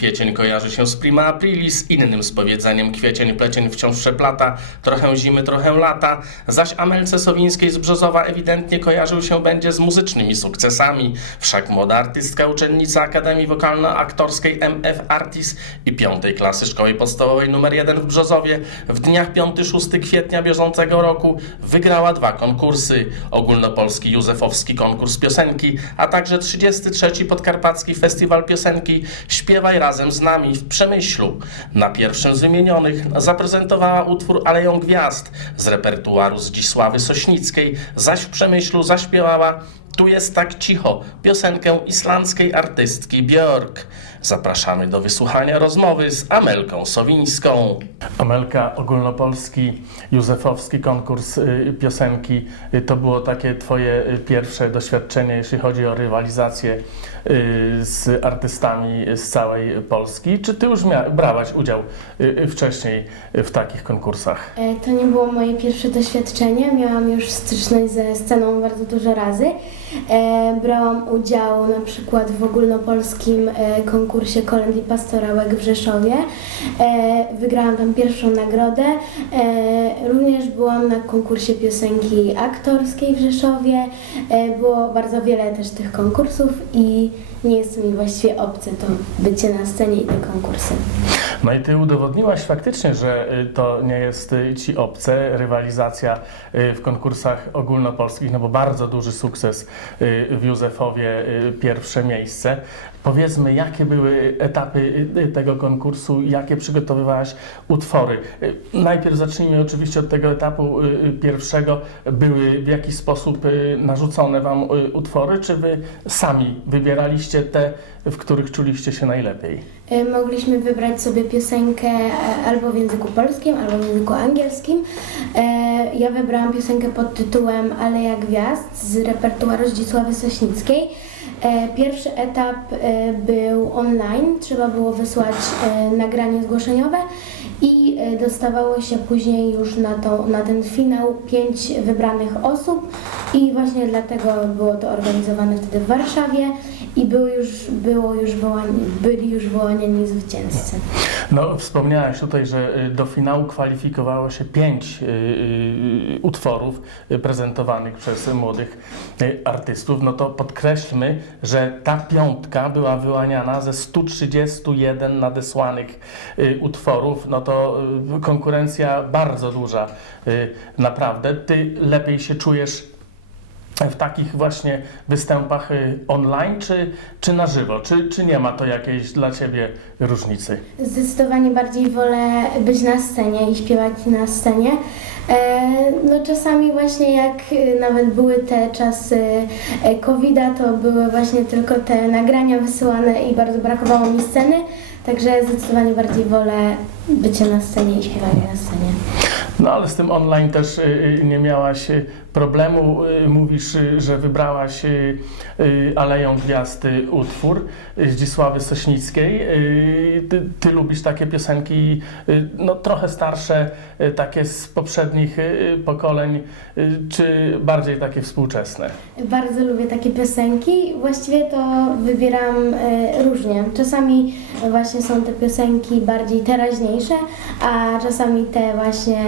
Kwiecień kojarzy się z prima aprilis, innym z powiedzeniem kwiecień plecień wciąż przeplata, trochę zimy, trochę lata, zaś Amelce Sowińskiej z Brzozowa ewidentnie kojarzył się będzie z muzycznymi sukcesami. Wszak młoda artystka, uczennica Akademii Wokalno-Aktorskiej MF Artis i piątej klasy Szkoły Podstawowej nr 1 w Brzozowie w dniach 5-6 kwietnia bieżącego roku wygrała dwa konkursy. Ogólnopolski Józefowski konkurs piosenki, a także 33. Podkarpacki Festiwal Piosenki Śpiewaj razem z nami w Przemyślu. Na pierwszym z wymienionych zaprezentowała utwór Aleją Gwiazd z repertuaru Zdzisławy Sośnickiej, zaś w Przemyślu zaśpiewała Tu jest tak cicho, piosenkę islandzkiej artystki Björk. Zapraszamy do wysłuchania rozmowy z Amelką Sowińską. Amelka, ogólnopolski, józefowski konkurs y, piosenki, y, to było takie twoje y, pierwsze doświadczenie, jeśli chodzi o rywalizację z artystami z całej Polski. Czy ty już brałaś udział wcześniej w takich konkursach? E, To nie było moje pierwsze doświadczenie. Miałam już styczność ze sceną bardzo dużo razy. E, Brałam udział na przykład w ogólnopolskim e, konkursie kolęd i pastorałek w Rzeszowie. E, Wygrałam tam pierwszą nagrodę. Również byłam na konkursie piosenki aktorskiej w Rzeszowie. Było bardzo wiele też tych konkursów i nie jest mi właściwie obce to bycie na scenie i te konkursy. No i ty udowodniłaś faktycznie, że y, to nie jest y, ci obce, rywalizacja y, w konkursach ogólnopolskich, no bo bardzo duży sukces w Józefowie, pierwsze miejsce. Powiedzmy, jakie były etapy tego konkursu, jakie przygotowywałaś utwory? Najpierw zacznijmy oczywiście od tego etapu pierwszego. Były w jakiś sposób narzucone wam utwory, czy wy sami wybieraliście te, w których czuliście się najlepiej? E, Mogliśmy wybrać sobie piosenkę e, albo w języku polskim, albo w języku angielskim. E, Ja wybrałam piosenkę pod tytułem Aleja Gwiazd z repertuaru Zdzisławy Sośnickiej. Pierwszy etap był online, trzeba było wysłać nagranie zgłoszeniowe i dostawało się później już na, tą, na ten finał pięć wybranych osób i właśnie dlatego było to organizowane wtedy w Warszawie i były już, było już wołani, byli już wyłaniani zwycięzcy. No, wspomniałaś tutaj, że y, do finału kwalifikowało się pięć y, y, utworów prezentowanych przez młodych artystów. No to podkreślmy, że ta piątka była wyłaniana ze 131 nadesłanych utworów. No to konkurencja bardzo duża, naprawdę. Ty lepiej się czujesz w takich właśnie występach y, online, czy, czy na żywo? Czy, czy nie ma to jakiejś dla Ciebie różnicy? Zdecydowanie bardziej wolę być na scenie i śpiewać na scenie. E, No czasami właśnie jak e, nawet były te czasy e, COVID-a, to były właśnie tylko te nagrania wysyłane i bardzo brakowało mi sceny, także zdecydowanie bardziej wolę bycie na scenie i śpiewanie na scenie. No ale z tym online też y, y, nie miałaś y, problemu. Y, Mówisz, y, że wybrałaś y, Aleją Gwiazd utwór Zdzisławy Sośnickiej. Ty, ty lubisz takie piosenki, no trochę starsze, takie z poprzednich pokoleń, czy bardziej takie współczesne? Bardzo lubię takie piosenki. Właściwie to wybieram różnie. Czasami właśnie są te piosenki bardziej teraźniejsze, a czasami te właśnie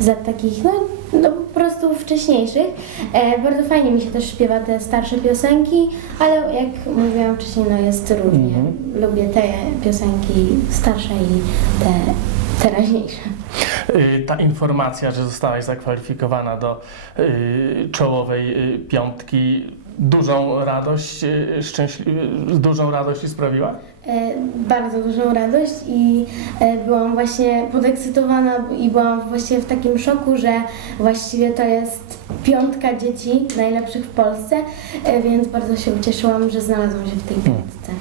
z takich, no, no po prostu wcześniejszych. E, bardzo fajnie mi się też śpiewa te starsze piosenki, ale jak mówiłam wcześniej, no jest różnie. Mhm. Lubię te piosenki starsze i te teraźniejsze. Y, ta informacja, że zostałaś zakwalifikowana do y, czołowej y, piątki, dużą radość, y, szczęśli- dużą radość ci sprawiła? E, bardzo dużą radość i e, byłam właśnie podekscytowana i byłam właściwie w takim szoku, że właściwie to jest piątka dzieci najlepszych w Polsce, e, więc bardzo się ucieszyłam, że znalazłam się w tej piątce.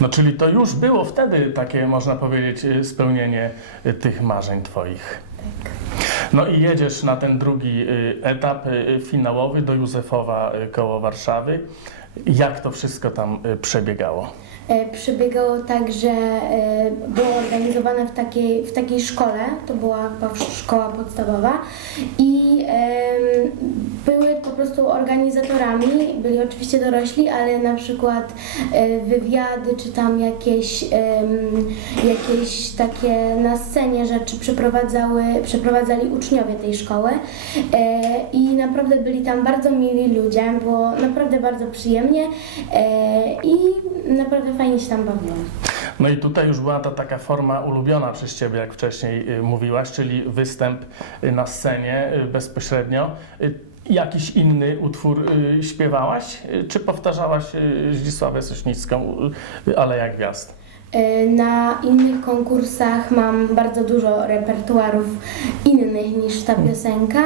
No, czyli to już było wtedy takie, można powiedzieć, spełnienie y, tych marzeń twoich. No i jedziesz na ten drugi y, etap y, finałowy do Józefowa y, koło Warszawy. Jak to wszystko tam przebiegało? E, Przebiegało tak, że e, było organizowane w takiej, w takiej szkole, to była chyba szkoła podstawowa i były po prostu organizatorami, byli oczywiście dorośli, ale na przykład e, wywiady czy tam jakieś, jakieś takie na scenie rzeczy przeprowadzały, przeprowadzali uczniowie tej szkoły e, i naprawdę byli tam bardzo mili ludzie, było naprawdę bardzo przyjemnie e, i naprawdę fajnie się tam bawiłam. No i tutaj już była ta taka forma ulubiona przez Ciebie, jak wcześniej y, mówiłaś, czyli występ y, na scenie y, bezpośrednio. Jakiś inny utwór y, śpiewałaś, y, czy powtarzałaś y, Zdzisławę Sośnicką, Aleja Gwiazd? E, Na innych konkursach mam bardzo dużo repertuarów innych niż ta piosenka,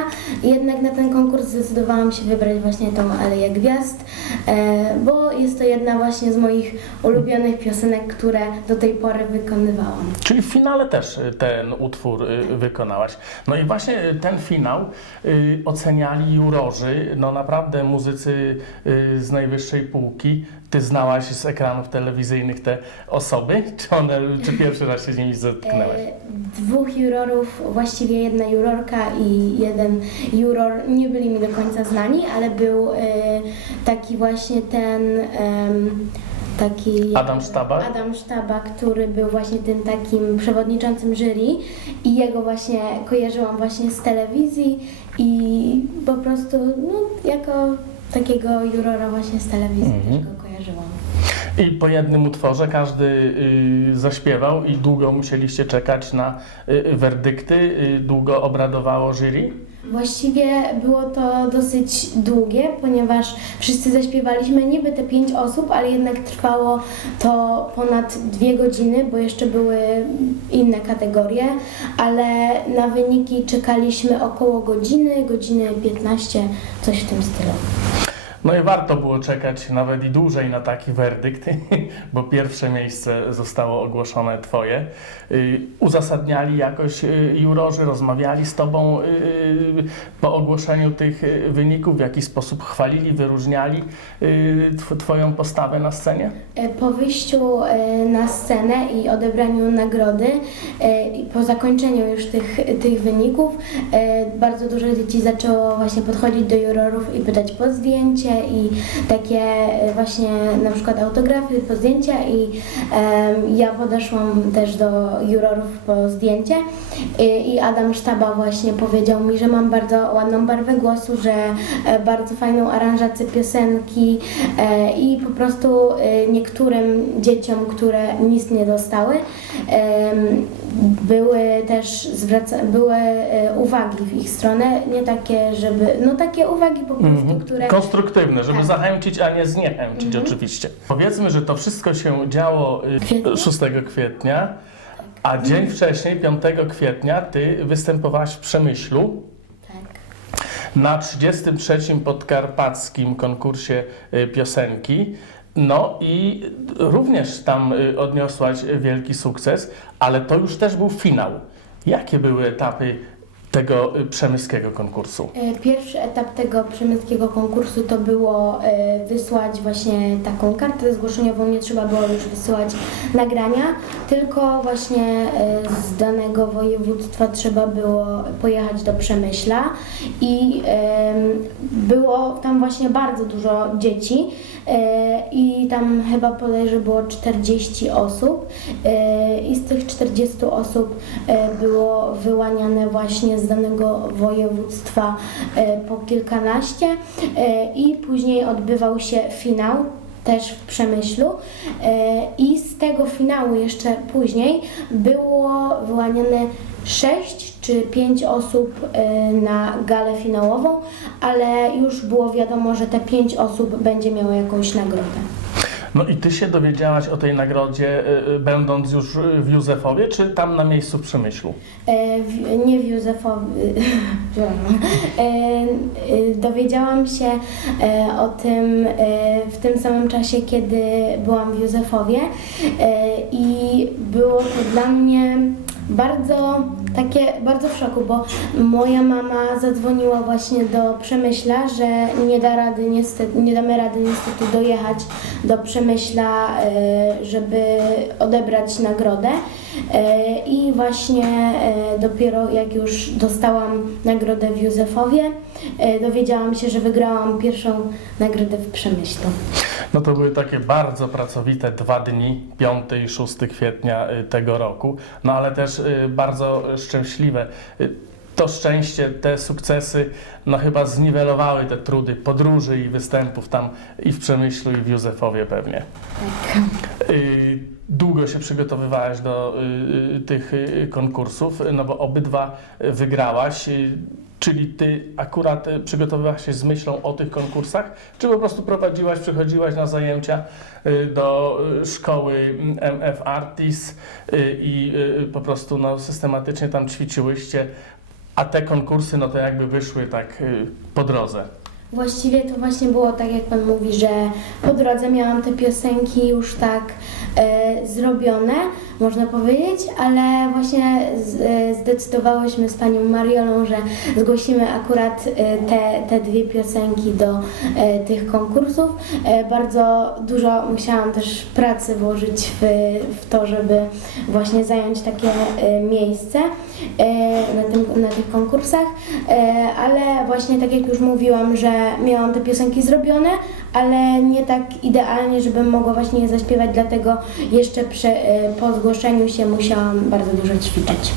jednak na ten konkurs zdecydowałam się wybrać właśnie tą Aleję Gwiazd, e, bo jest to jedna właśnie z moich ulubionych piosenek, które do tej pory wykonywałam. Czyli w finale też y, ten utwór y, wykonałaś. No i właśnie ten finał oceniali jurorzy, no naprawdę muzycy z najwyższej półki. Ty znałaś z ekranów telewizyjnych te osoby, czy one, czy pierwszy raz się z nimi zetknęłaś? E, Dwóch jurorów, właściwie jedna jurorka i jeden juror nie byli mi do końca znani, ale był e, taki właśnie ten taki Adam Sztabak? Adam Sztaba, który był właśnie tym takim przewodniczącym jury i jego właśnie kojarzyłam właśnie z telewizji i po prostu no, jako takiego jurora właśnie z telewizji Mhm. też go I po jednym utworze każdy y, zaśpiewał i długo musieliście czekać na y, werdykty, y, długo obradowało jury. Właściwie było to dosyć długie, ponieważ wszyscy zaśpiewaliśmy niby te pięć osób, ale jednak trwało to ponad dwie godziny, bo jeszcze były inne kategorie, ale na wyniki czekaliśmy około godziny, godziny 15, coś w tym stylu. No i warto było czekać nawet i dłużej na taki werdykt, bo pierwsze miejsce zostało ogłoszone Twoje. Y, Uzasadniali jakoś y, jurorzy, rozmawiali z Tobą y, po ogłoszeniu tych wyników, w jaki sposób chwalili, wyróżniali tw- Twoją postawę na scenie? E, Po wyjściu e, na scenę i odebraniu nagrody, e, po zakończeniu już tych, tych wyników, bardzo dużo dzieci zaczęło właśnie podchodzić do jurorów i pytać po zdjęcie i takie e, właśnie na przykład autografy po zdjęcia i ja podeszłam też do jurorów po zdjęcie i, Adam Sztaba właśnie powiedział mi, że mam bardzo ładną barwę głosu, że e, bardzo fajną aranżację piosenki e, i po prostu niektórym dzieciom, które nic nie dostały, były też zwraca, były e, uwagi w ich stronę, nie takie, żeby, no takie uwagi po prostu, Mhm. które... Konstruktywne, żeby Tak. zachęcić, a nie zniechęcić oczywiście. Powiedzmy, że to wszystko się działo y, Kwietnia? 6 kwietnia, a dzień wcześniej, 5 kwietnia, ty występowałaś w Przemyślu Tak. na 33. podkarpackim konkursie y, piosenki. No i również tam y, odniosłaś wielki sukces, ale to już też był finał. Jakie były etapy tego y, przemyskiego konkursu? E, Pierwszy etap tego przemyskiego konkursu to było e, wysłać właśnie taką kartę zgłoszeniową, nie trzeba było już wysyłać nagrania, tylko właśnie e, z danego województwa trzeba było pojechać do Przemyśla i było tam właśnie bardzo dużo dzieci e, i tam chyba podejrzewam było 40 osób e, i z tych 40 osób e, było wyłaniane właśnie z danego województwa po kilkanaście i później odbywał się finał też w Przemyślu i z tego finału jeszcze później było wyłaniane sześć czy pięć osób e, na galę finałową, ale już było wiadomo, że te pięć osób będzie miało jakąś nagrodę. No i ty się dowiedziałaś o tej nagrodzie, y, y, będąc już y, w Józefowie, czy tam na miejscu w Przemyślu? E, w, nie w Józefowie. e, e, dowiedziałam się e, o tym e, w tym samym czasie, kiedy byłam w Józefowie e, i było to dla mnie bardzo takie bardzo w szoku, bo moja mama zadzwoniła właśnie do Przemyśla, że nie da rady niestety, nie damy rady niestety dojechać do Przemyśla, e, żeby odebrać nagrodę. E, I właśnie e, dopiero jak już dostałam nagrodę w Józefowie, e, dowiedziałam się, że wygrałam pierwszą nagrodę w Przemyślu. No to były takie bardzo pracowite dwa dni, 5 i 6 kwietnia y, tego roku, no ale też y, bardzo szczęśliwe. To szczęście, te sukcesy, no chyba zniwelowały te trudy podróży i występów tam i w Przemyślu, i w Józefowie pewnie. Tak. Y, Długo się przygotowywałaś do y, y, tych y, konkursów, no bo obydwa wygrałaś. y, Czyli ty akurat y, przygotowywałaś się z myślą o tych konkursach, czy po prostu prowadziłaś, przychodziłaś na zajęcia do szkoły mm, MF Artis y, i po prostu no, systematycznie tam ćwiczyłyście, a te konkursy no to jakby wyszły tak y, po drodze. Właściwie to właśnie było tak, jak Pan mówi, że po drodze miałam te piosenki już tak zrobione, można powiedzieć, ale właśnie e, zdecydowałyśmy z Panią Mariolą, że zgłosimy akurat e, te, te dwie piosenki do e, tych konkursów. E, bardzo dużo musiałam też pracy włożyć w, w to, żeby właśnie zająć takie e, miejsce e, na, tym, na tych konkursach, e, ale właśnie tak jak już mówiłam, że miałam te piosenki zrobione, ale nie tak idealnie, żebym mogła właśnie je zaśpiewać, dlatego jeszcze e, po zgłoszeniu się musiałam bardzo dużo ćwiczyć.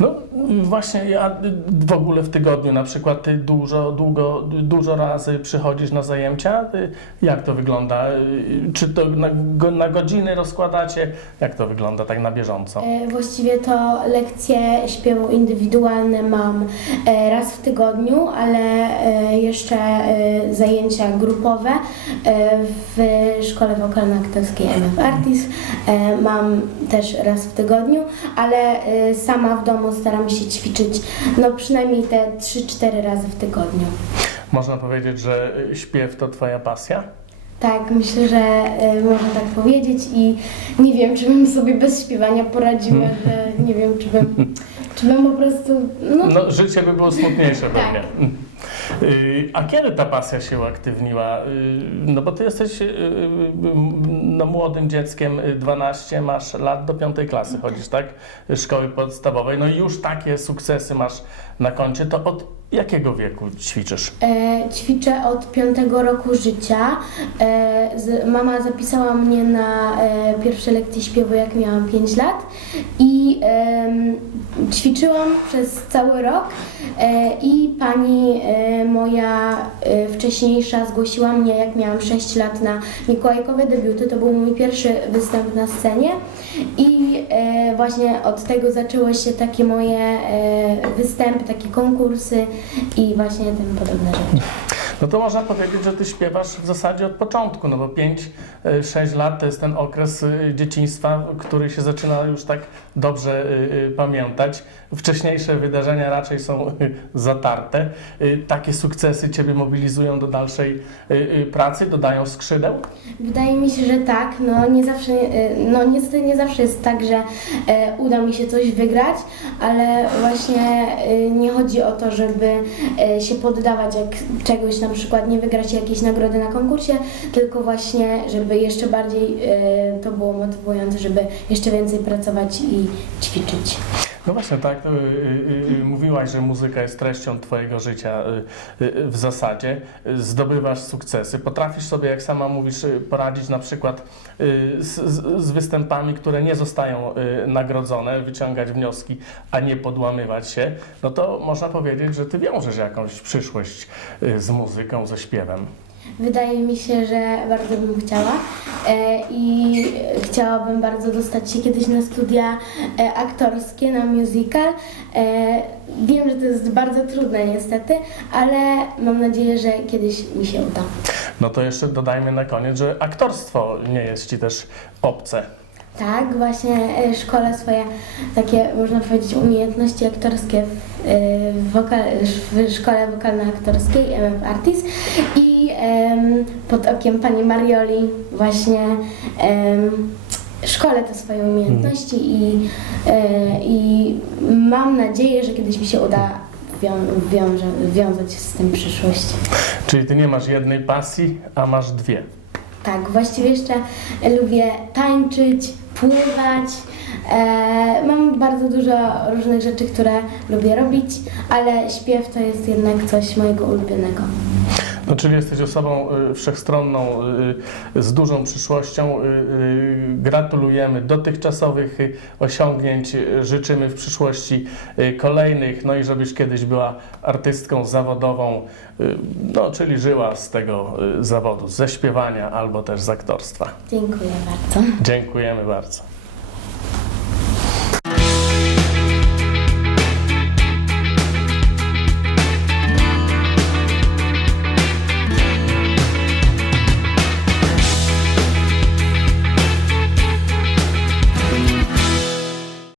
No właśnie, ja w ogóle w tygodniu na przykład ty dużo, długo, dużo razy przychodzisz na zajęcia. Jak to wygląda? Czy to na, na godziny rozkładacie? Jak to wygląda tak na bieżąco? E, Właściwie to lekcje śpiewu indywidualne mam e, raz w tygodniu, ale e, jeszcze zajęcia grupowe w szkole wokalno-aktorskiej MF Artis mam też raz w tygodniu, ale sama w domu staram się ćwiczyć no przynajmniej te 3-4 razy w tygodniu. Można powiedzieć, że y, śpiew to twoja pasja? Tak, myślę, że e, można tak powiedzieć i nie wiem, czy bym sobie bez śpiewania poradziła, że nie wiem, czy bym, czy bym po prostu, no, No, życie by było smutniejsze Tak. pewnie. Y, A kiedy ta pasja się uaktywniła? Y, No bo ty jesteś y, no, młodym dzieckiem, y, 12, masz lat do piątej klasy, chodzisz, tak? Szkoły podstawowej. No i już takie sukcesy masz na koncie. To od jakiego wieku ćwiczysz? E, ćwiczę od piątego roku życia. E, z, mama zapisała mnie na e, pierwsze lekcje śpiewu, jak miałam 5 lat i em, ćwiczyłam przez cały rok e, i pani e, moja e, wcześniejsza zgłosiła mnie, jak miałam 6 lat na Mikołajkowe debiuty. To był mój pierwszy występ na scenie i e, właśnie od tego zaczęły się takie moje e, występy, takie konkursy i właśnie tym podobne rzeczy. No to można powiedzieć, że ty śpiewasz w zasadzie od początku, no bo 5-6 lat to jest ten okres y, dzieciństwa, który się zaczyna już tak dobrze y, y, pamiętać. Wcześniejsze wydarzenia raczej są y, zatarte. Takie sukcesy ciebie mobilizują do dalszej pracy, dodają skrzydeł? Wydaje mi się, że tak. No nie zawsze, no niestety nie zawsze jest tak, że e, uda mi się coś wygrać, ale właśnie nie chodzi o to, żeby e, się poddawać, jak czegoś na przykład nie wygrać jakiejś nagrody na konkursie, tylko właśnie, żeby jeszcze bardziej e, to było motywujące, żeby jeszcze więcej pracować i ćwiczyć. No właśnie, tak, y, y, y, mówiłaś, że muzyka jest treścią Twojego życia w zasadzie. Zdobywasz sukcesy. Potrafisz sobie, jak sama mówisz, poradzić na przykład z, z- występami, które nie zostają nagrodzone, wyciągać wnioski, a nie podłamywać się. No to można powiedzieć, że Ty wiążesz jakąś przyszłość z muzyką, ze śpiewem. Wydaje mi się, że bardzo bym chciała e, i chciałabym bardzo dostać się kiedyś na studia e, aktorskie, na musical. E, wiem, że to jest bardzo trudne niestety, ale mam nadzieję, że kiedyś mi się uda. No to jeszcze dodajmy na koniec, że aktorstwo nie jest Ci też obce. Tak, właśnie e, szkole swoje takie, można powiedzieć, umiejętności aktorskie w, e, wokal, w szkole wokalno-aktorskiej MF Artis i em, pod okiem pani Marioli właśnie em, szkolę te swoje umiejętności i, e, i mam nadzieję, że kiedyś mi się uda wią- wiąże, wiązać z tym przyszłość. Czyli ty nie masz jednej pasji, a masz dwie. Tak, właściwie jeszcze lubię tańczyć, pływać. E, mam bardzo dużo różnych rzeczy, które lubię robić, ale śpiew to jest jednak coś mojego ulubionego. No, czyli jesteś osobą y, wszechstronną, y, z dużą przyszłością. Y, y, Gratulujemy dotychczasowych y, osiągnięć, y, życzymy w przyszłości y, kolejnych, no i żebyś kiedyś była artystką zawodową, y, no czyli żyła z tego y, zawodu, ze śpiewania albo też z aktorstwa. Dziękuję bardzo. Dziękujemy bardzo.